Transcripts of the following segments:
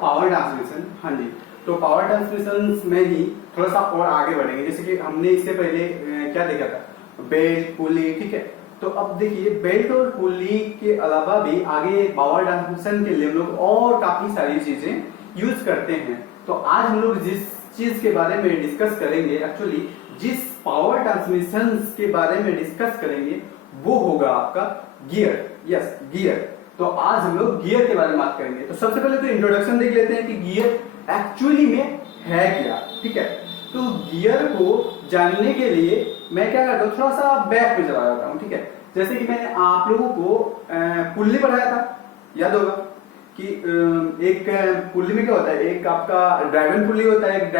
Power transmission. हाँ जी, तो power transmission में ही थोड़ा सा और आगे बढ़ेंगे। जैसे कि हमने इससे पहले क्या देखा था, बेल्ट, पुली, ठीक है। तो अब देखिए बेल्ट और पुली के अलावा भी आगे पावर ट्रांसमिशन के लिए हम लोग और काफी सारी चीजें यूज करते हैं। तो आज हम लोग जिस चीज के बारे में डिस्कस करेंगे, एक्चुअली जिस पावर ट्रांसमिशन के बारे में डिस्कस करेंगे वो होगा आपका गियर। Yes, gear. तो आज हम लोग गियर के बारे में बात करेंगे। तो सबसे पहले तो इंट्रोडक्शन देख लेते हैं कि गियर एक्चुअली में है क्या, ठीक है। तो गियर को जानने के लिए मैं क्या करता हूँ, थोड़ा सा बैक पे चला जाता हूँ, ठीक है। जैसे कि मैंने आप लोगों को पुल्ली पढ़ाया था, याद होगा कि एक पुल्ली में क्या होता है, एक आपका ड्राइवन पुल्ली होता है, एक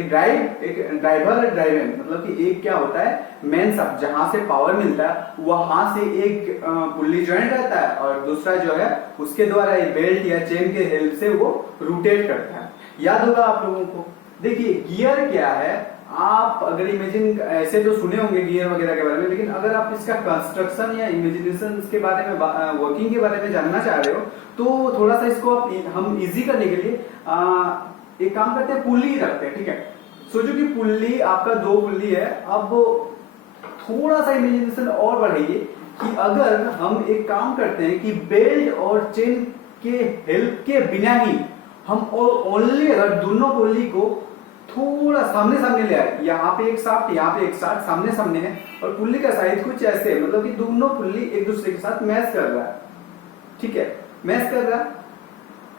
ड्राइवर ड्राइवन, मतलब कि एक क्या होता है, मेन सब जहां से पावर मिलता है वहां से एक पुल्ली ज्वाइंट रहता है और दूसरा जो है उसके द्वारा एक बेल्ट या चेन के हेल्प से वो रोटेट करता है। याद होगा आप लोगों को। देखिए गियर क्या है, आप अगर इमेजिन ऐसे तो सुने होंगे गियर वगैरह के बारे में, लेकिन अगर आप इसका कंस्ट्रक्शन या इमेजिनेशन के बारे में, वर्किंग के बारे में जानना चाह रहे हो तो थोड़ा सा इसको हम इजी करने के लिए एक काम करते हैं, पुल्ली रखते हैं, ठीक है। सोचो कि पुल्ली आपका दो पुल्ली है। अब थोड़ा सा इमेजिनेशन और बढ़ाइए कि अगर हम एक काम करते हैं कि बेल्ट और चेन के हेल्प के बिना ही हम ओनली अगर दोनों पुल्ली को थोड़ा सामने सामने ले आए, यहाँ पे एक साथ, यहाँ पे एक साथ सामने सामने है और पुल्ली का साइज कुछ ऐसे है, मतलब कि दोनों पुल्ली एक दूसरे के साथ मैच कर रहा है, ठीक है, मैच कर रहा है,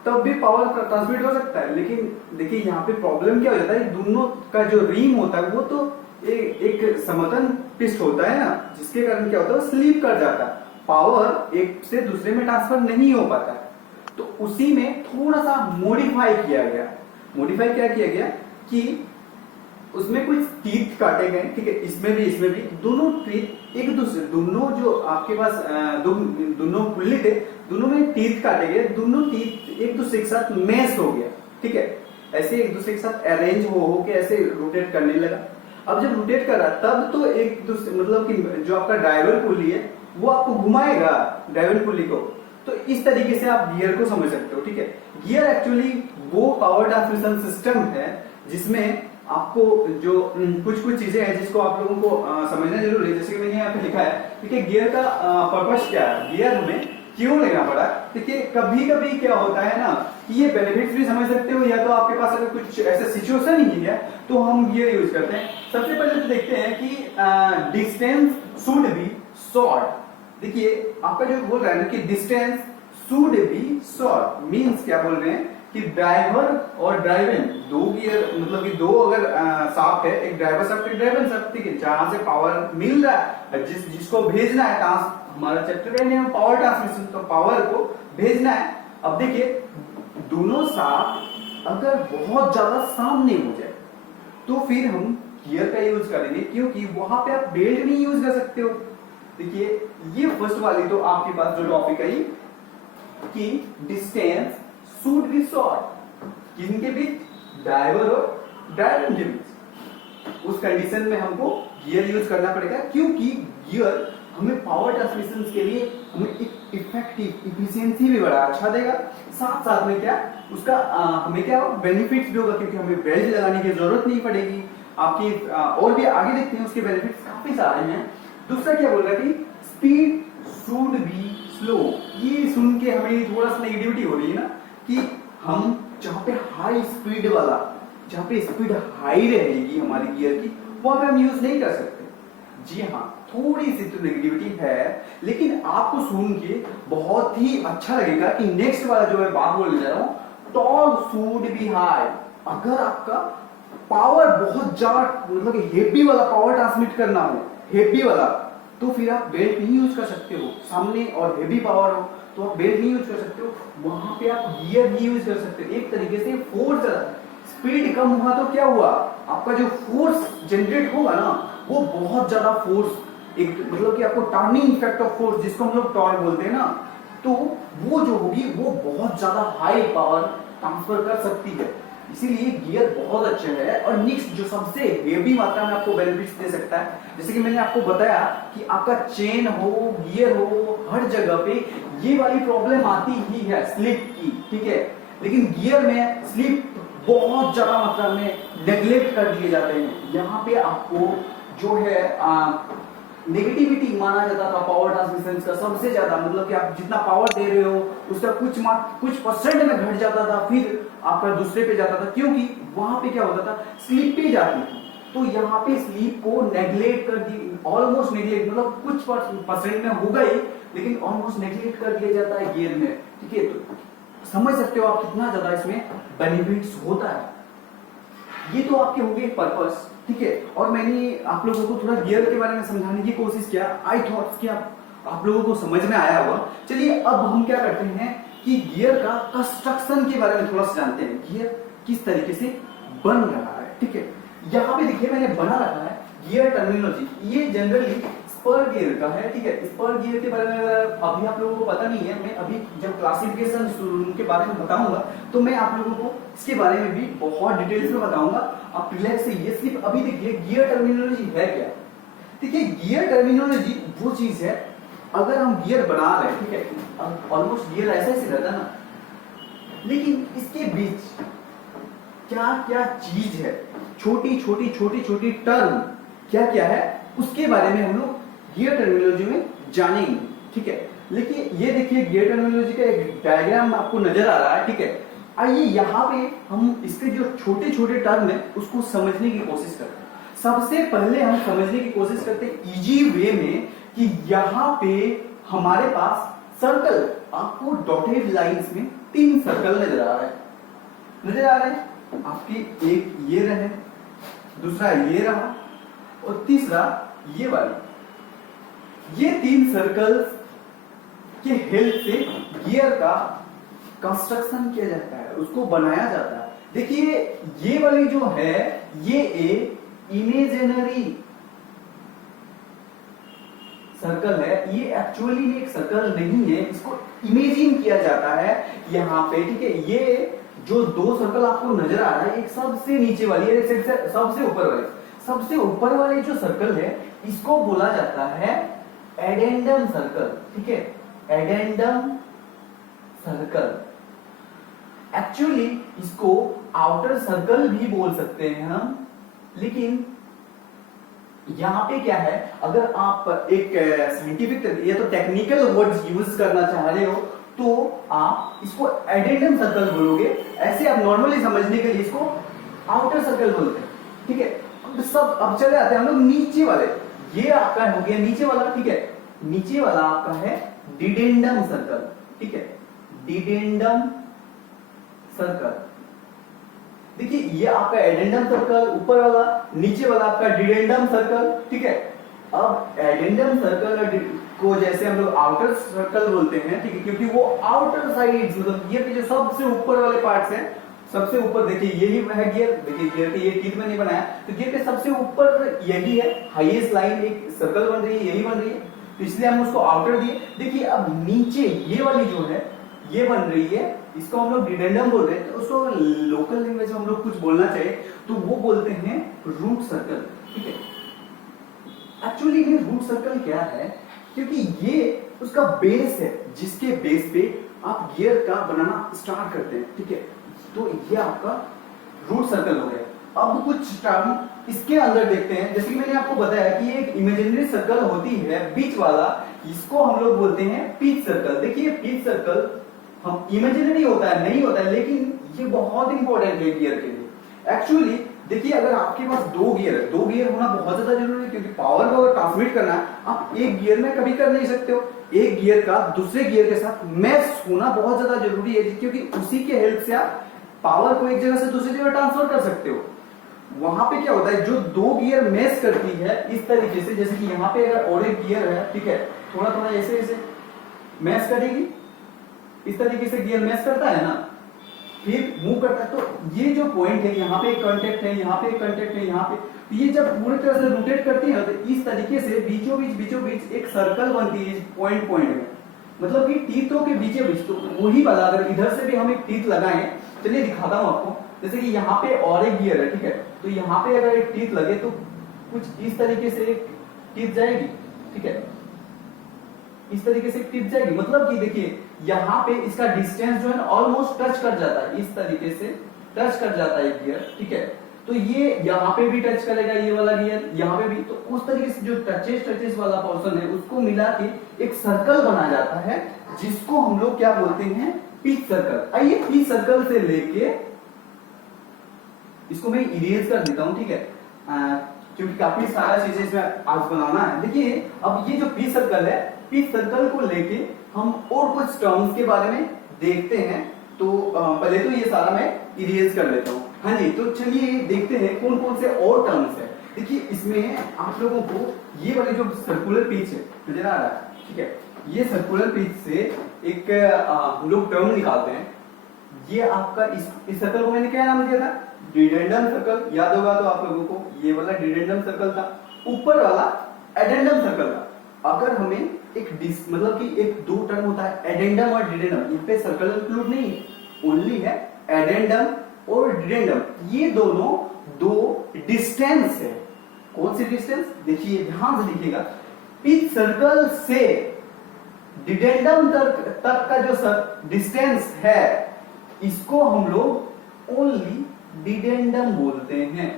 तब भी पावर ट्रांसमिट हो सकता है। लेकिन देखिए यहाँ पे प्रॉब्लम क्या हो जाता है, दोनों का जो रिम होता है वो तो एक समतल पिस्ट होता है ना, जिसके कारण क्या होता है, स्लीप कर जाता है, पावर एक से दूसरे में ट्रांसफर नहीं हो पाता है। तो उसी में थोड़ा सा मॉडिफाई किया गया। मॉडिफाई क्या किया गया कि उसमें कुछ टीथ काटे गए, ठीक है, इसमें भी दोनों टीथ एक दूसरे, दोनों जो आपके पास दोनों पुल्ली थे, दोनों में टीथ काटे गए, दोनों टीथ एक दूसरे के साथ मैच हो गया, ठीक है, ऐसे एक दूसरे के साथ अरेंज हो के ऐसे रोटेट करने लगा। अब जब रोटेट कर रहा तब तो एक दूसरे, मतलब कि जो आपका ड्राइवर पुल्ली है वो आपको घुमाएगा ड्राइवर पुल्ली को। तो इस तरीके से आप गियर को समझ सकते हो, ठीक है। गियर एक्चुअली वो पावर ट्रांसमिशन सिस्टम है जिसमें आपको जो कुछ चीजें हैं जिसको आप लोगों को समझना जरूरी है। जैसे कि मैंने यहाँ पे लिखा है, देखिए गियर का पर्पस क्या है, गियर हमें क्यों लेना पड़ा। देखिए कभी कभी क्या होता है ना कि ये बेनिफिट्स भी समझ सकते हो, या तो आपके पास अगर कुछ ऐसा सिचुएशन ही है तो हम गियर यूज करते हैं। सबसे पहले तो देखते हैं कि डिस्टेंस शुड बी शॉर्ट। देखिए आपका जो बोल रहा है ना कि distance should be short, means क्या बोल रहे हैं कि ड्राइवर और ड्राइवन दो गियर, मतलब कि दो अगर शाफ्ट है, एक ड्राइवर शाफ्ट एक ड्राइवन शाफ्ट, ठीक है, जहां से पावर मिल रहा है, जिसको भेजना है, हमारा चैप्टर का नेम पावर ट्रांसमिशन, तो पावर को भेजना है। अब देखिए दोनों शाफ्ट अगर बहुत ज्यादा सामने हो जाए तो फिर हम गियर का यूज करेंगे, क्योंकि वहां पे आप बेल्ट नहीं यूज कर सकते हो। देखिए ये फर्स्ट वाली तो आपके पास जो टॉपिक है कि डिस्टेंस शुड बी शॉर्ट, किनके बीच, ड्राइवर और ड्राइवर के बीच। उस कंडीशन में हमको गियर यूज करना पड़ेगा, क्योंकि गियर हमें पावर ट्रांसमिशन के लिए हमें एक इफेक्टिव इफिशियंसी भी बड़ा अच्छा देगा, साथ साथ में क्या उसका हमें क्या बेनिफिट्स भी होगा, क्योंकि हमें बेल्ट लगाने की जरूरत नहीं पड़ेगी आपकी। और भी आगे देखते हैं उसके बेनिफिट्स काफी सारे हैं। दूसरा क्या बोल रहा है कि स्पीड शुड बी स्लो। ये सुन के हमें थोड़ा सा नेगेटिविटी हो रही है ना कि हम जहां पे हाई स्पीड वाला, जहां पे स्पीड हाई रहेगी हमारी गियर की, वहां पे हम यूज नहीं कर सकते। जी हाँ, थोड़ी सी तो नेगेटिविटी है, लेकिन आपको सुन के बहुत ही अच्छा लगेगा कि नेक्स्ट वाला जो मैं बात बोलने जा रहा हूं, टॉर्क शुड बी हाई। अगर आपका पावर बहुत ज्यादा, मतलब हेवी वाला पावर ट्रांसमिट करना हो, हेवी वाला, तो फिर आप बेल्ट नहीं यूज कर सकते हो। सामने और हेवी पावर हो तो आप बेल्ट नहीं यूज कर सकते हो, वहां पे आप गियर भी यूज कर सकते हो। एक तरीके से फोर्स, स्पीड कम हुआ तो क्या हुआ, आपका जो फोर्स जनरेट होगा ना वो बहुत ज्यादा फोर्स, एक मतलब कि आपको टर्निंग इफेक्ट ऑफ फोर्स, जिसको हम लोग टॉर्क बोलते हैं ना, तो वो जो होगी वो बहुत ज्यादा हाई पावर ट्रांसफर कर सकती है। इसीलिए गियर बहुत अच्छा है। और नेक्स्ट जो सबसे हेवी मात्रा में आपको बेनिफिट्स दे सकता है, जैसे कि मैंने आपको बताया कि आपका चेन हो, गियर हो, हर जगह पे ये वाली प्रॉब्लम आती ही है स्लिप की, ठीक है। लेकिन गियर में स्लिप बहुत ज्यादा मात्रा में नेग्लेक्ट कर दिए जाते हैं। यहाँ पे आपको जो है नेगेटिविटी माना जाता था पावर ट्रांसमिशन का सबसे ज्यादा, मतलब कि आप जितना पावर दे रहे हो उसका कुछ परसेंट में घट जाता था, फिर आपका दूसरे पे जाता था, क्योंकि वहां पे क्या होता था स्लीप पे जाती थी। तो यहाँ पे स्लीप को नेग्लेक्ट कर दी, ऑलमोस्ट नेग्लेक्ट, मतलब कुछ परसेंट में होगा ही, लेकिन ऑलमोस्ट नेग्लेक्ट कर दिया जाता है गियर में, ठीक है। तो समझ सकते हो आप कितना ज्यादा इसमें बेनिफिट्स होता है। ये तो आपके होंगे पर्पस, ठीक है। और मैंने आप लोगों को थोड़ा गियर के बारे में समझाने की कोशिश किया। आई थॉट कि आप लोगों को समझ में आया होगा। चलिए अब हम क्या करते हैं कि गियर का कंस्ट्रक्शन के बारे में थोड़ा सा जानते हैं, गियर किस तरीके से बन रहा है, ठीक है। यहाँ पे देखिए मैंने बना रखा है गियर टर्मिनोलॉजी, ये जनरली स्पर गियर का है, ठीक है। स्पर गियर के बारे में अभी आप लोगों को पता नहीं है, मैं अभी जब क्लासिफिकेशन के बारे में बताऊंगा तो मैं आप लोगों को इसके बारे में भी बहुत डिटेल्स में बताऊंगा। आप रिलैक्स से ये सिर्फ अभी देखिए गियर टर्मिनोलॉजी है क्या। देखिए गियर टर्मिनोलॉजी वो चीज है, अगर हम गियर बना रहे हैं, ठीक है, ऑलमोस्ट गियर ऐसा ही रहता है ना, लेकिन इसके बीच क्या क्या चीज है, छोटी छोटी टर्म क्या क्या है, उसके बारे में हम लोग गियर टर्मिनोलॉजी में जानेंगे, ठीक है। लेकिन ये देखिए गियर टर्मिनोलॉजी का एक डायग्राम आपको नजर आ रहा है, ठीक है। आइए यहाँ पे हम इसके जो छोटे छोटे टर्म है उसको समझने की कोशिश करते हैं। सबसे पहले हम समझने की कोशिश करते हैं इजी वे में कि यहाँ पे हमारे पास सर्कल, आपको डॉटेड लाइंस में 3 सर्कल नजर आ रहे हैं आपकी, एक ये रहे, दूसरा ये रहा और तीसरा ये वाली। ये 3 सर्कल्स के हेल्प से गियर का कंस्ट्रक्शन किया जाता है, उसको बनाया जाता है। देखिए ये वाली जो है ये एक इमेजिनरी सर्कल है, ये एक्चुअली में एक सर्कल नहीं है, इसको इमेजिन किया जाता है यहाँ पे, ठीक है। ये जो 2 सर्कल आपको नजर आ रहा है, एक सबसे नीचे वाली है, एक सबसे ऊपर वाली। सबसे ऊपर वाली जो सर्कल है इसको बोला जाता है एडेंडम सर्कल, ठीक है, एडेंडम सर्कल। एक्चुअली इसको आउटर सर्कल भी बोल सकते हैं हम, लेकिन यहां पे क्या है, अगर आप एक साइंटिफिक या तो टेक्निकल वर्ड्स यूज करना चाह रहे हो तो आप इसको एडेंडम सर्कल बोलोगे, ऐसे आप नॉर्मली समझने के लिए इसको आउटर सर्कल बोलते हैं, ठीक है। अब चले आते हैं हम लोग नीचे वाले, ये आपका हो गया नीचे वाला, ठीक है। नीचे वाला आपका है डिडेंडम सर्कल, ठीक है, डिडेंडम सर्कल। देखिए ये आपका एडेंडम सर्कल ऊपर वाला, नीचे वाला आपका डिडेंडम सर्कल, ठीक है। अब एडेंडम सर्कल को जैसे हम लोग आउटर सर्कल बोलते हैं, ठीक है, क्योंकि वो आउटर साइड, मतलब गियर के जो सबसे ऊपर वाले पार्ट्स हैं, सबसे ऊपर देखिए यही है गियर, देखिए गियर के ये टीथ में नहीं बनाया, तो गियर के सबसे ऊपर यही है, हाईएस्ट लाइन एक सर्कल बन रही है, यही बन रही है, तो इसलिए हम उसको आउटर दिए। देखिए अब नीचे ये वाली जो है ये बन रही है, इसको हम लोग डिडेंडम बोल रहे हैं, तो उसको लोकल लैंग्वेज में हम लोग कुछ बोलना चाहिए तो वो बोलते हैं रूट सर्कल, ठीक है। एक्चुअली ये रूट सर्कल क्या है, क्योंकि ये उसका बेस है जिसके बेस पे आप गियर का बनाना स्टार्ट करते हैं, ठीक है। तो ये आपका रूट सर्कल हो गया। अब कुछ टर्म इसके अंदर देखते हैं, जैसे कि मैंने आपको बताया कि एक इमेजिनरी सर्कल होती है बीच वाला, इसको हम लोग बोलते हैं पिच सर्कल। देखिए पिच सर्कल हम इमेजिनरी होता है, नहीं होता है, लेकिन ये बहुत इंपॉर्टेंट है गियर के लिए। एक्चुअली देखिए अगर आपके पास 2 गियर है, 2 गियर होना बहुत ज्यादा जरूरी है, क्योंकि पावर को अगर ट्रांसमिट करना है आप एक गियर में कभी कर नहीं सकते हो, एक गियर का दूसरे गियर के साथ मैच होना बहुत ज्यादा जरूरी है, क्योंकि उसी के हेल्प से आप पावर को एक जगह से दूसरी जगह ट्रांसफर कर सकते हो। वहां पे क्या होता है, जो 2 गियर मैच करती है इस तरीके से, जैसे कि यहाँ पे अगर और एक गियर है, ठीक है, थोड़ा थोड़ा ऐसे ऐसे मैच करेगी, इस तरीके से गियर मैच करता है ना, फिर मूव करता है, तो ये जो पॉइंट है यहाँ पे एक कांटेक्ट है, यहाँ पे एक कांटेक्ट है, यहाँ पे, तो ये जब पूरी तरह से रोटेट करती है तो इस तरीके से बीचों बीच एक सर्कल बनती है पॉइंट में, मतलब कि टीथों के बीचों बीच। तो वही वाला अगर इधर से भी हम एक टीथ लगाएं, चलिए दिखाता हूं आपको, जैसे कि यहाँ पे और एक गियर है, ठीक है, तो यहाँ पे अगर एक टीथ लगे तो कुछ इस तरीके से एक टीथ जाएगी, ठीक है। इस तरीके से टिप जाएगी, मतलब कि देखिए यहाँ पे इसका डिस्टेंस जो है ना ऑलमोस्ट टच कर जाता है, इस तरीके से टच कर जाता है गियर, ठीक है। तो ये यहाँ पे भी टच करेगा ये वाला गियर, यहाँ पे भी, तो उस तरीके से जो टचेस वाला पोर्शन है उसको मिला के एक सर्कल बना जाता है, जिसको हम लोग क्या बोलते हैं, पिच सर्कल। आइए पिच सर्कल से लेके इसको मैं इरेज कर देता हूं, ठीक है, क्योंकि काफी सारा चीजें इसमें आज बनाना है। देखिए अब ये जो पिच सर्कल है, पिच सर्कल को लेके हम और कुछ टर्म्स के बारे में देखते हैं। तो पहले तो ये सारा मैं इरेज कर लेता हूँ। हाँ जी, तो चलिए देखते हैं कौन कौन से और टर्म्स है। देखिए इसमें आप लोगों को ये वाली जो सर्कुलर पिच है नजर आ रहा है, ठीक है, ये सर्कुलर पिच से एक हम लोग टर्म निकालते हैं। ये आपका इस सर्कल को मैंने क्या नाम दिया था, डिडेंडम सर्कल, याद होगा तो आप लोगों को, ये वाला डिडेंडम सर्कल था, ऊपर वाला एडेंडम सर्कल था। अगर हमें एक मतलब कि एक दो टर्म होता है एडेंडम और डिडेंडम, यहाँ पे सर्कल इंक्लूड नहीं, ओनली है एडेंडम और डिडेंडम, ये दोनों दो डिस्टेंस है। कौन सी डिस्टेंस, देखिए ध्यान से देखिएगा, पिच सर्कल से डिडेंडम तक का जो डिस्टेंस है इसको हम लोग ओनली डिडेंडम बोलते हैं।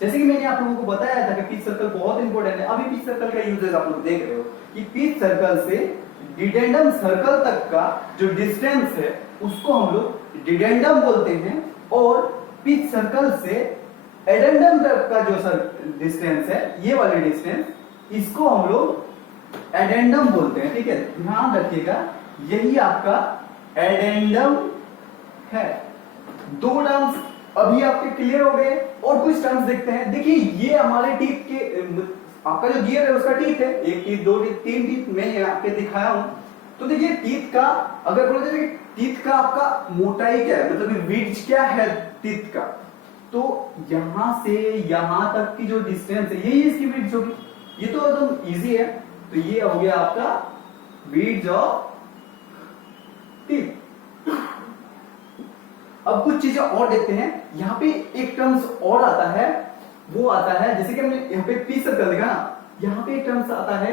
जैसे कि मैंने आप लोगों को बताया था कि पिच सर्कल बहुत इंपॉर्टेंट है। अभी पिच सर्कल का यूजेस आप लोग देख रहे हो कि पिच सर्कल से डिडेंडम सर्कल तक का जो डिस्टेंस है उसको हम लोग डिडेंडम बोलते हैं, और पिच सर्कल से एडेंडम तक का जो डिस्टेंस है, ये वाले डिस्टेंस, इसको हम लोग एडेंडम बोलते हैं, ठीक है। ध्यान रखिएगा, यही आपका एडेंडम है। दो टर्म्स अभी आपके क्लियर हो गए, और कुछ टर्म्स देखते हैं। देखिए ये हमारे टीथ के, आपका जो गियर है उसका टीथ है, एक टीथ, दो टीथ, तीन टीथ मैंने आपके दिखाया हूं। तो देखिए टीथ का, अगर बोले जाए टीथ का आपका मोटाई क्या है, मतलब विड्थ क्या है टीथ का, तो यहां से यहां तक की जो डिस्टेंस है यही इसकी विड्थ होगी। ये तो एकदम इजी है। तो ये हो गया आपका विड्थ ऑफ टीथ। अब कुछ चीजें और देखते हैं। यहाँ पे एक टर्म्स और आता है, वो आता है, जैसे कि हमने यहाँ पे पिच सर्कल देखा ना, यहाँ पे एक टर्म्स आता है,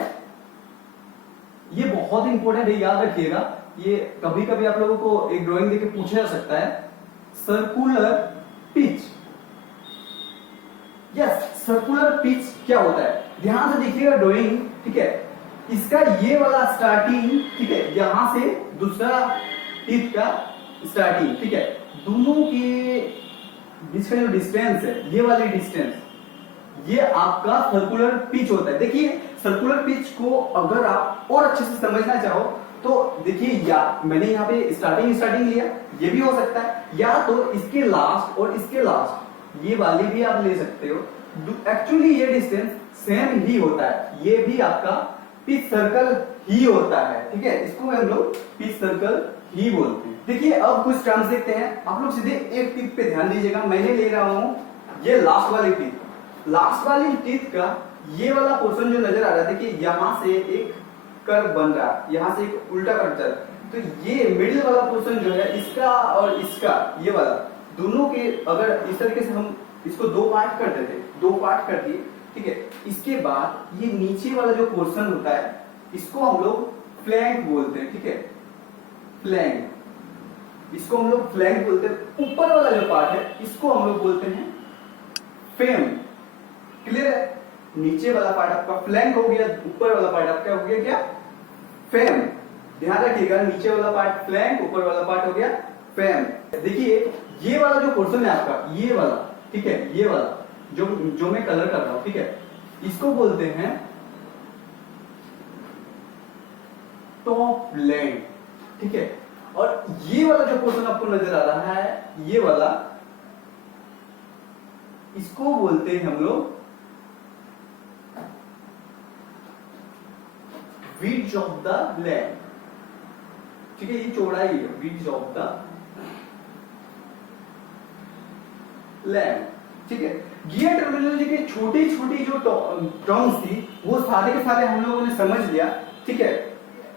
ये बहुत इंपॉर्टेंट है, याद रखिएगा। ये कभी कभी आप लोगों को एक ड्राइंग देके पूछा जा सकता है, circular pitch. Yes, circular pitch क्या होता है, ध्यान से देखिएगा ड्राइंग, ठीक है। इसका ये वाला स्टार्टिंग, ठीक है, यहां से दूसरा टीथ का स्टार्टिंग, ठीक है, दोनों के बीच का जो डिस्टेंस है, ये वाली डिस्टेंस, ये आपका सर्कुलर पिच होता है। देखिए सर्कुलर पिच को अगर आप और अच्छे से समझना चाहो तो देखिए, या मैंने यहाँ पे स्टार्टिंग लिया, ये भी हो सकता है, या तो इसके लास्ट और इसके लास्ट ये वाली भी आप ले सकते हो। एक्चुअली ये डिस्टेंस सेम ही होता है, ये भी आपका पिच सर्कल ही होता है, ठीक है। इसको हम लोग पिच सर्कल ही बोलते हैं। देखिए अब कुछ टर्म्स देखते हैं। आप लोग सीधे एक टीथ पे ध्यान दीजिएगा, मैंने ले रहा हूं ये लास्ट वाली टीथ। लास्ट वाली टीथ का ये वाला पोर्शन जो नजर आ रहा है, देखिए यहां से एक कर्व बन रहा है, यहां से एक उल्टा कर्व चल रहा है। तो ये मिडिल वाला पोर्शन जो है, इसका और इसका, ये वाला, दोनों के अगर इस तरीके से हम इसको दो पार्ट कर देते, दो पार्ट कर दिए, ठीक है। इसके बाद ये नीचे वाला जो पोर्शन होता है इसको हम लोग फ्लैंक बोलते हैं, ठीक है, फ्लैंक, इसको हम लोग फ्लैंक बोलते हैं। ऊपर वाला जो पार्ट है इसको हम लोग बोलते हैं फेम। क्लियर है, नीचे वाला पार्ट आपका फ्लैंक हो गया, ऊपर वाला पार्ट आपका हो गया क्या, फेम। ध्यान रखिएगा, नीचे वाला पार्ट फ्लैंक, ऊपर वाला पार्ट हो गया फेम। देखिए ये वाला जो पोर्शन है आपका, ये वाला, ठीक है, ये वाला जो मैं कलर कर रहा हूं, ठीक है, इसको बोलते हैं टॉप लैंड, ठीक है। और ये वाला जो पोर्शन आपको नजर आ रहा है, ये वाला, इसको बोलते हैं हम लोग विड्थ ऑफ द लैंड, ठीक है, ये चौड़ाई है, विड्थ ऑफ द लैंड, ठीक है। गियर टर्मिनोलॉजी के छोटी छोटी जो टर्म्स थी वो सारे के सारे हम लोगों ने समझ लिया, ठीक है।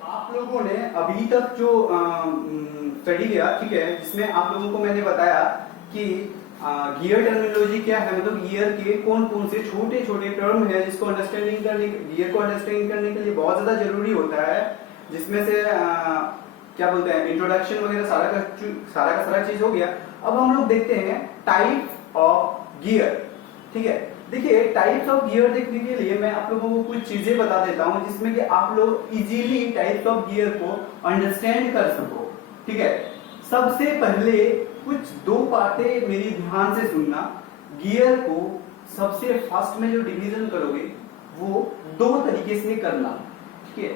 आप लोगों ने अभी तक जो स्टडी किया, ठीक है, जिसमें आप लोगों को मैंने बताया कि गियर टर्मिनोलॉजी क्या है, मतलब गियर के कौन कौन से छोटे छोटे टर्म है जिसको अंडरस्टैंडिंग करने, गियर को अंडरस्टैंडिंग करने के लिए बहुत ज्यादा जरूरी होता है, जिसमें से क्या बोलते हैं इंट्रोडक्शन वगैरह सारा का सारा चीज हो गया। अब हम लोग देखते हैं टाइप ऑफ गियर। ठीक है, देखिए टाइप्स ऑफ गियर देखने के लिए मैं आप लोगों को कुछ चीजें बता देता हूं जिसमें कि आप लोग इजीली टाइप्स ऑफ गियर को अंडरस्टैंड कर सको। ठीक है, सबसे पहले कुछ दो बातें मेरी ध्यान से सुनना। गियर को सबसे फर्स्ट में जो डिवीजन करोगे वो दो तरीके से करना। ठीक है,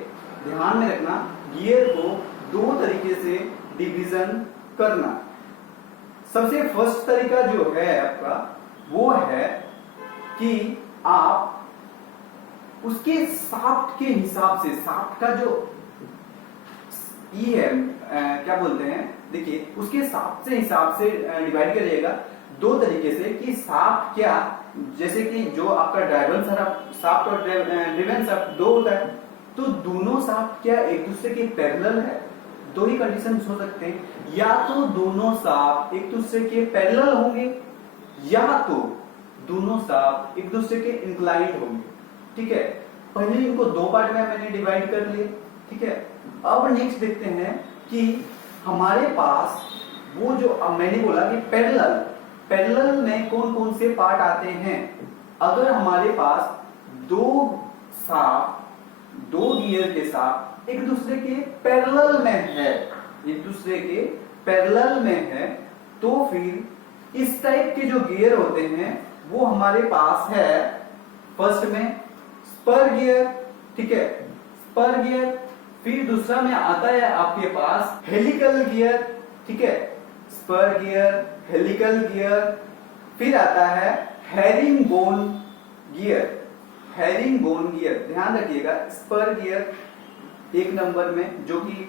ध्यान में रखना, गियर को दो तरीके से डिवीजन करना। सबसे फर्स्ट तरीका जो है आपका वो है कि आप उसके शाफ्ट के हिसाब से, शाफ्ट का जो ई है क्या बोलते हैं, देखिए उसके शाफ्ट से हिसाब से डिवाइड करिएगा दो तरीके से कि शाफ्ट क्या, जैसे कि जो आपका ड्राइवन शाफ्ट और ड्रिवन शाफ्ट दो होता है, तो दोनों शाफ्ट क्या एक दूसरे के पैरेलल है। दो ही कंडीशन हो सकते हैं, या तो दोनों शाफ्ट एक दूसरे के पैरेलल होंगे या तो दोनों शाफ्ट एक दूसरे के इंक्लाइंड होंगे। ठीक है, पहले इनको दो पार्ट में मैंने डिवाइड कर लिए। ठीक है, अब नेक्स्ट देखते हैं कि हमारे पास वो जो अब मैंने बोला कि पैरेलल में कौन कौन से पार्ट आते हैं। अगर हमारे पास दो शाफ्ट, दो गियर के शाफ्ट एक दूसरे के पैरेलल में है, एक दूसरे के पैरेलल में है, तो फिर इस टाइप के जो गियर होते हैं वो हमारे पास है फर्स्ट में स्पर गियर। ठीक है, स्पर गियर। फिर दूसरा में आता है आपके पास हेलिकल गियर। ठीक है, स्पर गियर, हेलिकल गियर। फिर आता है हेरिंगबोन गियर। हेरिंगबोन गियर, ध्यान रखिएगा, स्पर गियर एक नंबर में जो कि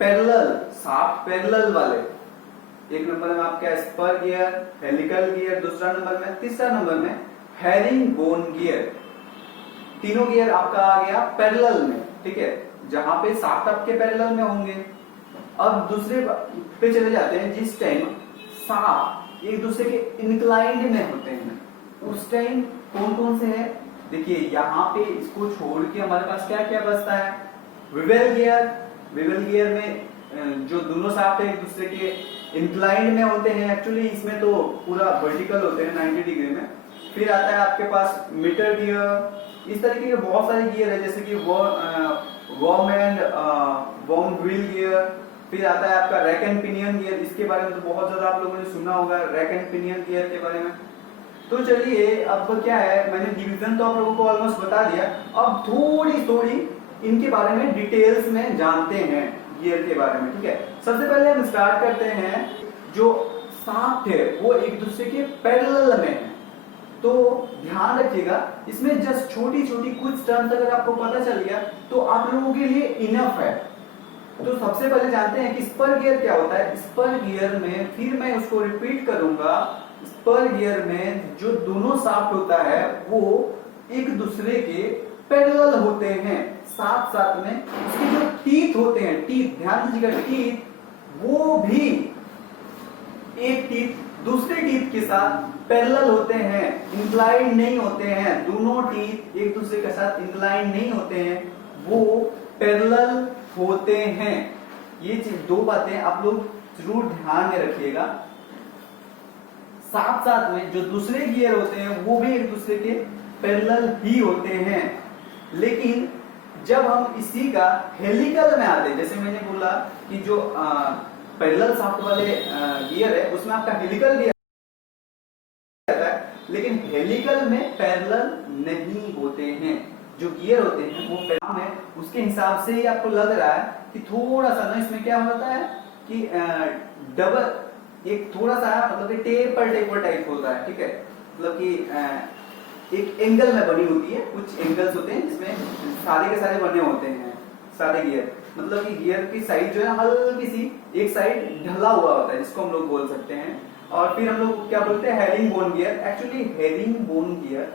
पैरेलल, शाफ्ट पैरेलल वाले, एक नंबर में आपका स्पर गियर, हेलिकल गियर दूसरा नंबर में, तीसरा नंबर में हेरिंगबोन गियर। तीनों गियर आपका आ गया पैरेलल में। ठीक है, जहां पे शाफ्ट आपके पैरेलल में होंगे। अब दूसरे पे चले जाते हैं, जिस टाइम शाफ्ट एक दूसरे के इंक्लाइंड में होते हैं उस टाइम कौन कौन से है, देखिए यहाँ पे इसको छोड़ के हमारे पास क्या क्या बचता है, विवेल गियर। विवेल गियर में जो दोनों शाफ्ट एक दूसरे के इंक्लाइंड में होते हैं, एक्चुअली इसमें तो पूरा वर्टिकल होते हैं 90 डिग्री में। फिर आता है आपके पास मीटर गियर। इस तरीके के बहुत सारे गियर है, जैसे कि worm and worm wheel gear. फिर आता है आपका रैक एंड पिनियन गियर। इसके बारे में तो बहुत ज्यादा आप लोगों ने सुना होगा, रैक एंड पिनियन गियर के बारे में। तो चलिए अब क्या है, मैंने डिवीजन तो आप लोगों को ऑलमोस्ट बता दिया। अब थोड़ी इनके बारे में डिटेल्स में जानते हैं गियर के बारे में। ठीक है, सबसे पहले हम स्टार्ट करते हैं, जो शाफ्ट है वो एक दूसरे के पैरेलल में है। तो ध्यान रखिएगा, इसमें जस्ट छोटी कुछ टर्म्स अगर आपको पता चल गया तो आप लोगों के लिए इनफ है। तो सबसे पहले जानते हैं कि स्पर गियर क्या होता है। स्पर गियर में, फिर मैं उसको रिपीट करूंगा, स्पर गियर में जो दोनों शाफ्ट होता है वो एक दूसरे के पैरेलल होते हैं, साथ साथ में उसके जो टीथ होते हैं, टीथ ध्यान दीजिएगा, टीथ वो भी एक टीथ दूसरे टीथ के साथ पैरेलल होते हैं, इंक्लाइंड नहीं होते हैं। दोनों टीथ एक दूसरे के साथ इंक्लाइंड नहीं होते हैं, वो पैरेलल होते हैं। ये दो बातें आप लोग जरूर ध्यान में रखिएगा। साथ साथ में जो दूसरे गियर होते हैं वो भी एक दूसरे के पैरेलल ही होते हैं। लेकिन जब हम इसी का हेलिकल में आते हैं, जैसे मैंने बोला कि जो पैरेलल शाफ्ट वाले गियर है उसमें आपका हेलिकल गियर आता है, लेकिन हेलिकल में पैरेलल नहीं होते हैं। जो गियर होते हैं वो पैरेलल है, उसके हिसाब से ही आपको लग रहा है कि थोड़ा सा ना इसमें क्या होता है कि डबल एक थोड़ा सा मतलब कि टेपर टाइप होता है। ठीक है, मतलब कि एक एंगल में बनी होती है, कुछ एंगल्स होते हैं जिसमें सारे के सारे बने होते हैं सारे गियर, मतलब कि गियर की साइड जो है हल्की सी एक साइड ढला हुआ होता है, जिसको हम लोग बोल सकते हैं। और फिर हम लोग क्या बोलते हैं, herringbone gear. Actually herringbone gear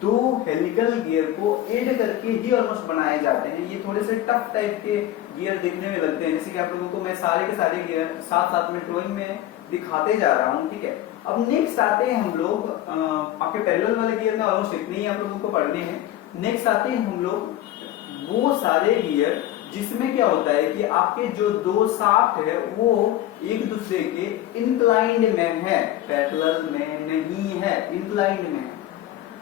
दो हेलिकल गियर को ऐड करके ही ऑलमोस्ट बनाए जाते हैं। ये थोड़े से टफ टाइप के गियर दिखने में लगते हैं, जैसे कि आप लोगों को मैं सारे के सारे गियर साथ साथ में ड्राइंग में दिखाते जा रहा हूँ। ठीक है, अब नेक्स्ट आते हैं हम लोग आपके पैरेलल वाले गियर में ऑलमोस्ट इतने ही आप लोगों को पढ़ने हैं। नेक्स्ट आते हैं हम लोग वो सारे गियर जिसमें क्या होता है कि आपके जो दो शाफ्ट है वो एक दूसरे के इंक्लाइंड में है, पैरेलल में नहीं है, इंक्लाइंड में है।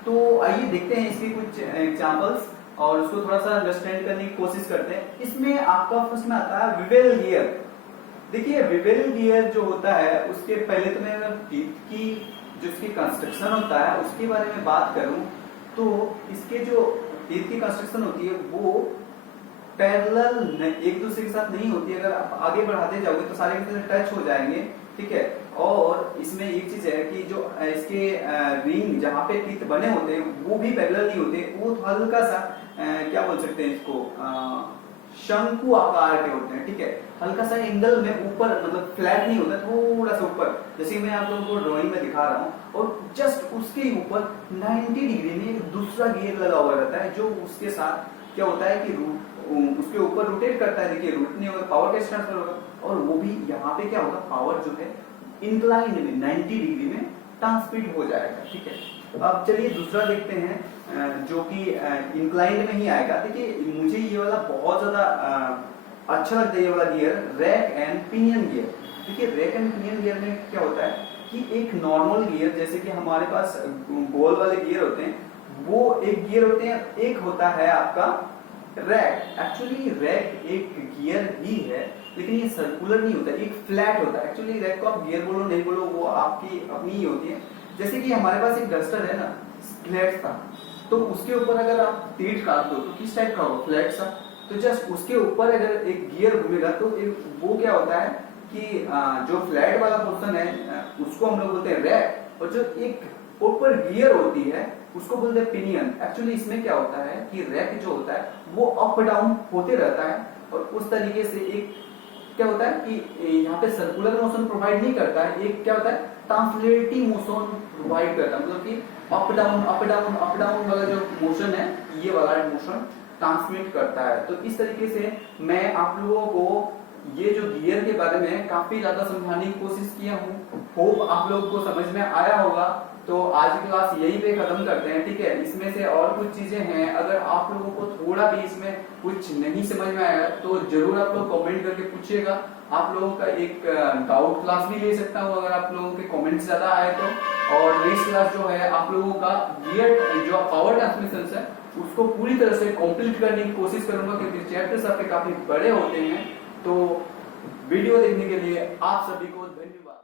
तो आइए देखते हैं इसके कुछ एग्जांपल्स और उसको थोड़ा सा अंडरस्टैंड करने की कोशिश करते हैं। इसमें आपका फर्स्ट में आता है विवेल गियर। देखिए विवेल गियर जो होता है उसके पहले तो मैं टीथ की जो इसकी कंस्ट्रक्शन होता है उसके बारे में बात करूं तो इसके जो टीथ की कंस्ट्रक्शन होती है वो पैरेलल एक दूसरे के साथ नहीं होती। अगर आप आगे बढ़ाते जाओगे तो सारे एक टच हो जाएंगे, ठीक है। और इसमें एक चीज है कि जो इसके रिंग जहाँ पे टीथ बने होते हैं वो भी पैरेलल नहीं होते, वो हल्का सा क्या बोल सकते हैं इसको शंकु आकार के होते हैं, ठीक है। हल्का सा एंगल में ऊपर, मतलब फ्लैट नहीं होता, थोड़ा सा ऊपर, जैसे मैं आप लोगों को ड्राइंग में दिखा रहा हूँ। और जस्ट उसके ऊपर 90 डिग्री में एक दूसरा गियर लगा हुआ रहता है जो उसके साथ क्या होता है कि उसके ऊपर रोटेट करता है। देखिए रोटेट नहीं होगा, पावर कैसे ट्रांसफर होगा, और वो भी यहाँ पे क्या होगा, पावर जो है इंक्लाइंड में 90 डिग्री में ट्रांसमिट हो जाएगा, ठीक है। अब चलिए दूसरा देखते हैं जो कि इंक्लाइंड में ही आएगा। देखिए मुझे ये वाला बहुत ज्यादा अच्छा लगता है, ये वाला gear, rack and pinion gear. देखिए रैक एंड पिनियन गियर में क्या होता है कि एक नॉर्मल गियर, जैसे कि हमारे पास गोल वाले गियर होते हैं, वो एक गियर होते हैं, एक होता है आपका रैक। एक्चुअली रैक एक गियर ही है लेकिन ये सर्कुलर नहीं होता, एक फ्लैट होता है। एक्चुअली रैक को आप गियर बोलो नहीं बोलो वो आपकी अपनी ही होती है। जैसे कि हमारे पास एक डस्टर है ना, फ्लैट था, तो उसके ऊपर अगर आप तीर काट दो तो किस टाइप का होगा, फ्लैट सा। तो जस्ट उसके ऊपर अगर एक गियर घूमेगा तो वो क्या होता है कि जो फ्लैट वाला पोर्शन है उसको हम लोग बोलते हैं रैक, और जो एक ऊपर गियर होती है उसको बोलते हैं पिनियन। एक्चुअली इसमें क्या होता है कि रैक जो होता है वो अप डाउन होते रहता है, और उस तरीके से एक क्या होता है कि यहाँ पे सर्कुलर मोशन प्रोवाइड नहीं करता है, एक क्या होता है ट्रांसलेटिव मोशन प्रोवाइड करता है। मतलब कि up down up down up down वाला जो मोशन है ये वाला मोशन ट्रांसमिट करता है। तो इस तरीके से मैं आप लोगों को ये जो गियर के बारे में काफी ज्यादा समझाने की कोशिश किया हूँ। होप आप लोगों को समझ में आया होगा। तो आज की क्लास यहीं पे खत्म करते हैं, ठीक है। इसमें से और कुछ चीजें हैं, अगर आप लोगों को थोड़ा भी इसमें कुछ नहीं समझ में आया तो जरूर आप लोग कमेंट करके पूछिएगा। आप लोगों का एक डाउट क्लास भी ले सकता हूँ अगर आप लोगों के कमेंट्स ज्यादा आए तो। और नेक्स्ट क्लास जो है आप लोगों का गियर जो पावर ट्रांसमिशन है उसको पूरी तरह से कंप्लीट करने की कोशिश करूंगा, क्योंकि चैप्टर्स आपके काफी बड़े होते हैं। तो वीडियो देखने के लिए आप सभी को धन्यवाद।